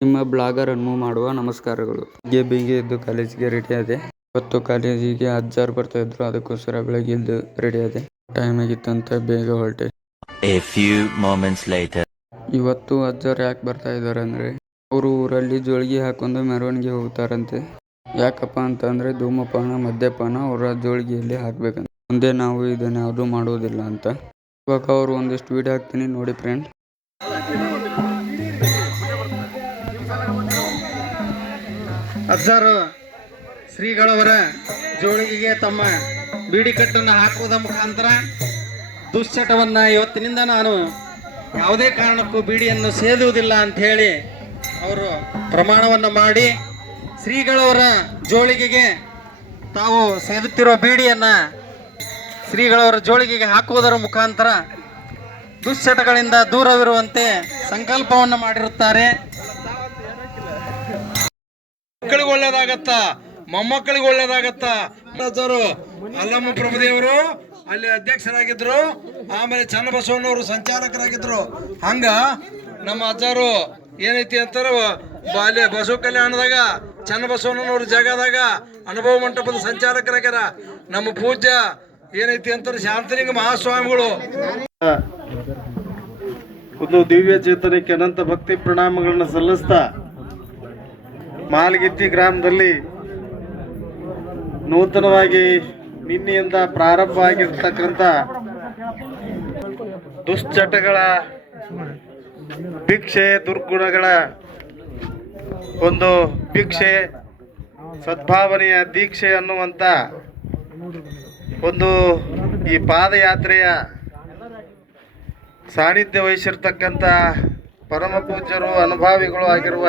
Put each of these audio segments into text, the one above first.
ನಿಮ್ಮ ಬ್ಲಾಗರ್ ಅನ್ನು ಮಾಡುವ ನಮಸ್ಕಾರಗಳು. ಬೇಗ ಎದ್ದು ಕಾಲೇಜಿಗೆ ರೆಡಿ ಆದೆ. ಇವತ್ತು ಕಾಲೇಜಿಗೆ ಅಜ್ಜಾರು ಬರ್ತಾ ಇದ್ರು, ಅದಕ್ಕೋಸ್ಕರ ಬೆಳಗ್ಗೆ ಎದ್ದು ರೆಡಿ ಆದೆ. ಟೈಮ್ ಆಗಿತ್ತಂತ ಬೇಗ ಹೊರಟೆ. ಇವತ್ತು ಅಜ್ಜಾರು ಯಾಕೆ ಬರ್ತಾ ಇದ್ದಾರೆ ಅಂದ್ರೆ, ಅವರು ಊರಲ್ಲಿ ಜೋಳಿಗೆ ಹಾಕೊಂಡು ಮೆರವಣಿಗೆ ಹೋಗ್ತಾರಂತೆ. ಯಾಕಪ್ಪ ಅಂತಂದ್ರೆ ಧೂಮಪಾನ ಮದ್ಯಪಾನ ಅವರ ಜೋಳಿಗೆಯಲ್ಲಿ ಹಾಕ್ಬೇಕಂತ. ಮುಂದೆ ನಾವು ಇದನ್ನ ಯಾವುದು ಮಾಡೋದಿಲ್ಲ ಅಂತ. ಇವಾಗ ಅವರು ಒಂದಿಷ್ಟು ವಿಡಿಯೋ ಹಾಕ್ತೀನಿ ನೋಡಿ ಫ್ರೆಂಡ್. ಅಜ್ಜಾರು ಶ್ರೀಗಳವರ ಜೋಳಿಗೆಗೆ ತಮ್ಮ ಬೀಡಿ ಕಟ್ಟನ್ನು ಹಾಕುವುದರ ಮುಖಾಂತರ ದುಶ್ಚಟವನ್ನು ಇವತ್ತಿನಿಂದ ನಾನು ಯಾವುದೇ ಕಾರಣಕ್ಕೂ ಬೀಡಿಯನ್ನು ಸೇದುವುದಿಲ್ಲ ಅಂತ ಹೇಳಿ ಅವರು ಪ್ರಮಾಣವನ್ನು ಮಾಡಿ ಶ್ರೀಗಳವರ ಜೋಳಿಗೆಗೆ ತಾವು ಸೇದುತ್ತಿರುವ ಬೀಡಿಯನ್ನು ಶ್ರೀಗಳವರ ಜೋಳಿಗೆಗೆ ಹಾಕುವುದರ ಮುಖಾಂತರ ದುಶ್ಚಟಗಳಿಂದ ದೂರವಿರುವಂತೆ ಸಂಕಲ್ಪವನ್ನು ಮಾಡಿರುತ್ತಾರೆ. ಮಕ್ಕಳಿಗೆ ಒಳ್ಳೇದಾಗತ್ತ, ಮೊಮ್ಮಕ್ಕಳಿಗೆ ಒಳ್ಳೇದಾಗತ್ತ. ಅಜ್ಜರು ಅಲ್ಲಮ್ಮ ಪ್ರಭುದೇವರು ಅಲ್ಲಿ ಅಧ್ಯಕ್ಷರಾಗಿದ್ರು, ಆಮೇಲೆ ಚನ್ನಬಸವಣ್ಣವರು ಸಂಚಾಲಕರಾಗಿದ್ರು. ಹಂಗ ನಮ್ಮ ಅಜ್ಜರು ಏನೈತಿ ಅಂತಾರ, ಬಾಲ್ಯ ಬಸವ ಕಲ್ಯಾಣದಾಗ ಚನ್ನಬಸವಣ್ಣನವ್ರ ಜಾಗದಾಗ ಅನುಭವ ಮಂಟಪದ ಸಂಚಾಲಕರಾಗ್ಯಾರ. ನಮ್ಮ ಪೂಜ್ಯ ಏನೈತಿ ಅಂತಾರೆ ಶಾಂತಲಿಂಗ ಮಹಾಸ್ವಾಮಿಗಳು. ಒಂದು ದಿವ್ಯ ಚೇತನಕ್ಕೆ ಅನಂತ ಭಕ್ತಿ ಪ್ರಣಾಮಗಳನ್ನು ಸಲ್ಲಿಸ್ತಾ ಮಾಲಗಿತ್ತಿ ಗ್ರಾಮದಲ್ಲಿ ನೂತನವಾಗಿ ನಿನ್ನೆಯಿಂದ ಪ್ರಾರಂಭ ಆಗಿರ್ತಕ್ಕಂಥ ದುಶ್ಚಟಗಳ ಭಿಕ್ಷೆ, ದುರ್ಗುಣಗಳ ಒಂದು ಭಿಕ್ಷೆ, ಸದ್ಭಾವನೆಯ ದೀಕ್ಷೆ ಅನ್ನುವಂಥ ಒಂದು ಈ ಪಾದಯಾತ್ರೆಯ ಸಾನ್ನಿಧ್ಯ ವಹಿಸಿರ್ತಕ್ಕಂಥ ಪರಮ ಪೂಜ್ಯರು ಅನುಭಾವಿಗಳು ಆಗಿರುವ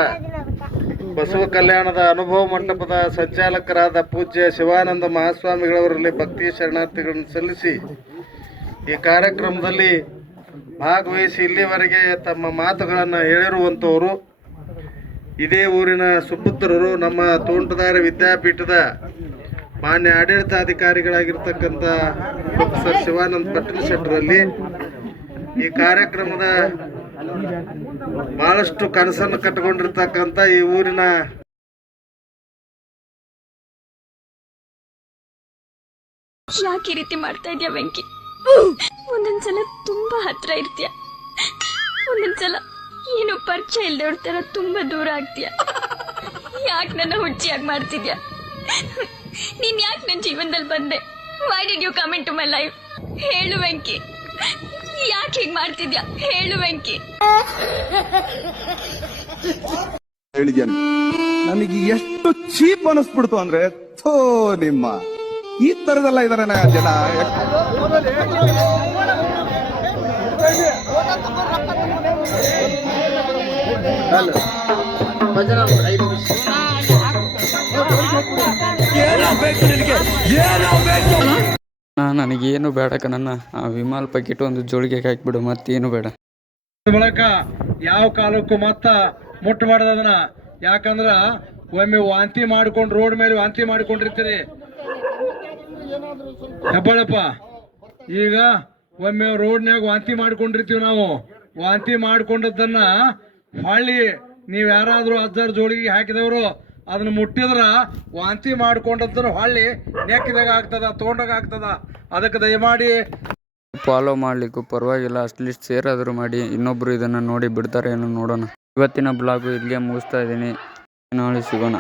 ಬಸವ ಕಲ್ಯಾಣದ ಅನುಭವ ಮಂಟಪದ ಸಂಚಾಲಕರಾದ ಪೂಜ್ಯ ಶಿವಾನಂದ ಮಹಾಸ್ವಾಮಿಗಳವರಲ್ಲಿ ಭಕ್ತಿ ಶರಣಾರ್ಥಿಗಳನ್ನು ಸಲ್ಲಿಸಿ ಈ ಕಾರ್ಯಕ್ರಮದಲ್ಲಿ ಭಾಗವಹಿಸಿ ಇಲ್ಲಿವರೆಗೆ ತಮ್ಮ ಮಾತುಗಳನ್ನು ಹೇಳಿರುವಂಥವರು ಇದೇ ಊರಿನ ಸುಪುತ್ರರು, ನಮ್ಮ ತೋಂಟದಾರ್ಯ ವಿದ್ಯಾಪೀಠದ ಮಾನ್ಯ ಆಡಳಿತಾಧಿಕಾರಿಗಳಾಗಿರ್ತಕ್ಕಂಥ ಪ್ರೊಫೆಸರ್ ಶಿವಾನಂದ ಪಟ್ಟಣ ಶೆಟ್ಟರಲ್ಲಿ ಈ ಕಾರ್ಯಕ್ರಮದ ಬಹಳಷ್ಟು ಕನಸನ್ನು ಕಟ್ಟಿಕೊಂಡಿರ್ತಕ್ಕಂಥ ಈ ಊರಿನ ಯಾಕೆ ಈ ರೀತಿ ಮಾಡ್ತಾ ಇದೀಯ ವೆಂಕಿ? ಒಂದೊಂದ್ಸಲ ತುಂಬಾ ಹತ್ರ ಇರ್ತೀಯ, ಒಂದೊಂದ್ಸಲ ಏನು ಪರಿಚಯ ಇಲ್ದವ್ರ ತರ ತುಂಬಾ ದೂರ ಆಗ್ತೀಯ. ಯಾಕೆ ನನ್ನ ಹುಚ್ಚಿಯಾಗಿ ಮಾಡ್ತಿದ್ಯಾ? ನೀನ್ ಯಾಕೆ ನನ್ನ ಜೀವನದಲ್ಲಿ ಬಂದೆ? Why did you come into my life? ಹೇಳು ವೆಂಕಿ, ಯಾಕೆ ಹೀಗೆ ಮಾಡ್ತಿದ್ಯಾ? ಹೇಳು ವೆಂಕಿ. ನನಗೆ ಎಷ್ಟು ಚೀಪ್ ಅನಿಸ್ಬಿಡ್ತು ಅಂದ್ರೆ, ಥೋ ನಿಮ್ಮ ಈ ತರದೆಲ್ಲ ಇದಾರೆ ಜನ. ನನಗೇನು ಬೇಡ ಕಣನ್ನ, ಆ ವಿಮಾಲ್ ಪ್ಯಾಕೆಟ್ ಒಂದು ಜೋಳಿಗೆ ಹಾಕಿಬಿಡು, ಮತ್ತೇನು ಬೇಡ. ಬಳಕ ಯಾವ ಕಾಲಕ್ಕೂ ಮತ್ತ ಮುಟ್ಟಬಾರ್ದು ಅದನ್ನ. ಯಾಕಂದ್ರ ಒಮ್ಮೆ ವಾಂತಿ ಮಾಡ್ಕೊಂಡು ರೋಡ್ ಮೇಲೆ ವಾಂತಿ ಮಾಡ್ಕೊಂಡಿರ್ತೀರಿ ಹೆಬ್ಬಳಪ್ಪ. ಈಗ ಒಮ್ಮೆ ರೋಡ್ನ್ಯಾಗ ವಾಂತಿ ಮಾಡ್ಕೊಂಡಿರ್ತೀವಿ ನಾವು. ವಾಂತಿ ಮಾಡ್ಕೊಂಡದನ್ನ ಹೊಳ್ಳಿ ನೀವು ಯಾರಾದ್ರೂ ಅಜ್ಜರ ಜೋಳಿಗೆ ಹಾಕಿದವರು ಅದನ್ನ ಮುಟ್ಟಿದ್ರ ವಾಂತಿ ಮಾಡ್ಕೊಂಡದ್ದನ್ನು ಹೊಳ್ಳಿ ನೆಕ್ಕಿದಾಗ ಆಗ್ತದ, ತೊಗೊಂಡಾಗ ಆಗ್ತದ. ಅದಕ್ಕೆ ದಯಮಾಡಿ ಫಾಲೋ ಮಾಡ್ಲಿಕ್ಕೂ ಪರವಾಗಿಲ್ಲ, ಅಟ್ಲೀಸ್ಟ್ ಶೇರ್ ಆದರೂ ಮಾಡಿ. ಇನ್ನೊಬ್ರು ಇದನ್ನ ನೋಡಿ ಬಿಡ್ತಾರೆ ಏನೋ ನೋಡೋಣ. ಇವತ್ತಿನ ಬ್ಲಾಗು ಇಲ್ಲಿಯೇ ಮುಗಿಸ್ತಾ ಇದ್ದೀನಿ. ನಾಳೆ ಸಿಗೋಣ.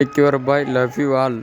Take care, bye, love you all.